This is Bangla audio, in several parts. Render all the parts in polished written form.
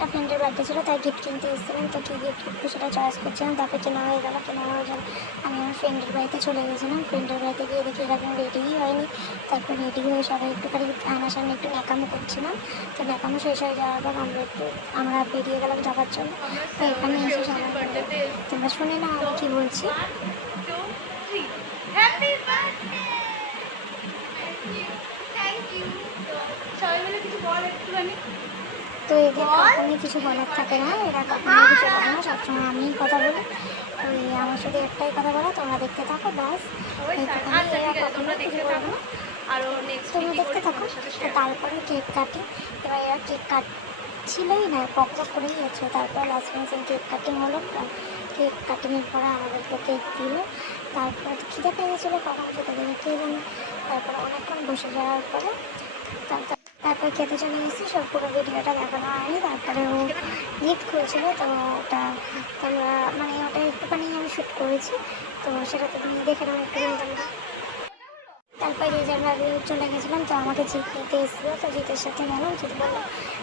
একটা ফ্রেন্ডের বার্থডে ছিল, তাই গিফট কিনতে এসেছিলাম। তো কী গিফট কিনবো সেটা চয়েস করছিলাম, তারপরে কেনা হয়ে গেল। কেনা হয়ে গেল আমি আমার ফ্রেন্ডের বাড়িতে চলে গেছিলাম। ফ্রেন্ডের বাড়িতে গিয়ে দেখি এরকম রেডিই হয়নি। তারপর রেডি হয়ে সবাই একটুখানি আয়নার সামনে একটু ন্যাকামো করছিলাম। তো ন্যাকামো শেষ হয়ে যাওয়ার পর আমরা বেরিয়ে গেলাম যাবার জন্য। তো এখানে এসে সবাই তোমরা শুনে না আমি কী বলছি। তো এদের কখনোই কিছু বলার থাকে না, এরা কখনোই কিছু বলে না, সবসময় আমিই কথা বলি। ওই আমার সাথে একটাই কথা বলা, তোমরা দেখতে থাকো ব্যাস। এরা কখনোই কিছু বলবো না, তোমরা দেখতে থাকো। তো তারপরে কেক কাটি। এবার এরা কেক কাটছিলই না, পক পক করেই আছে। তারপর লাস্ট ফিনিশিং কেক কাটিং হলো। কেক কাটিংয়ের পরে আমাদেরকে কেক দিল। তারপর খিদে পেয়ে গেছিলো, কখন খেতে দেবে কে জানে। তারপরে অনেকক্ষণ বসে যাওয়ার পরে তারপর খেতে চলে গেছি। সব পুরো ভিডিওটা দেখানো হয়নি। তারপরে ও গিফট খুলছিল, তো ওটা তোমরা মানে ওটা একটুখানি আমি শ্যুট করেছি, তো সেটা তো তুমি দেখে নাও একটুখানি তোমরা। তারপরে রেজাল্ট বাড়ি চলে গেছিলাম। তো আমাকে জিত নিতে এসেছিলো, তো জিতের সাথে গেলাম। জিত বললো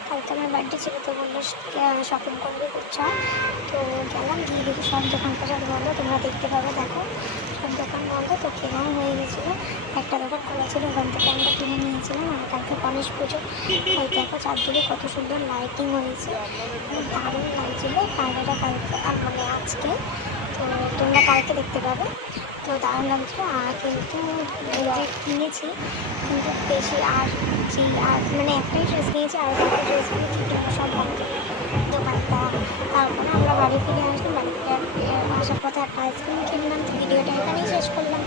কালকে আমার বার্থডে ছিল, তো বললো শপিং করবে করছো। তো গেলাম, গিয়ে দেখি সব দোকান পাশার বন্ধ, তোমরা দেখতে পাবে, দেখো সব দোকান বন্ধ। তো কেনাও হয়ে গেছিলো, একটা দোকান খোলা ছিল, ওখান থেকে আমরা কিনে নিয়েছিলাম। আর কালকে গণেশ পুজো, তাই দেখো চারদিকে কত সুন্দর লাইটিং হয়েছে, দারুণ লাগছিল। পায়রাটা কালকে মানে আজকে, তো তোমরা কালকে দেখতে পাবে। তো দারুণ লাগছিলো। আর কিন্তু কিনেছি, কিন্তু বেশি আর মানে একটাই ড্রেস নিয়েছি, আর একটা ড্রেস নিয়েছি, সব বন্ধ দোকানটা। তারপরে আমরা বাড়ি ফিরে আসলাম। বাড়ি ফিরে আসার পথে একটা আইসক্রিম কিনলাম। তো ভিডিওটা এখানেই শেষ করলাম।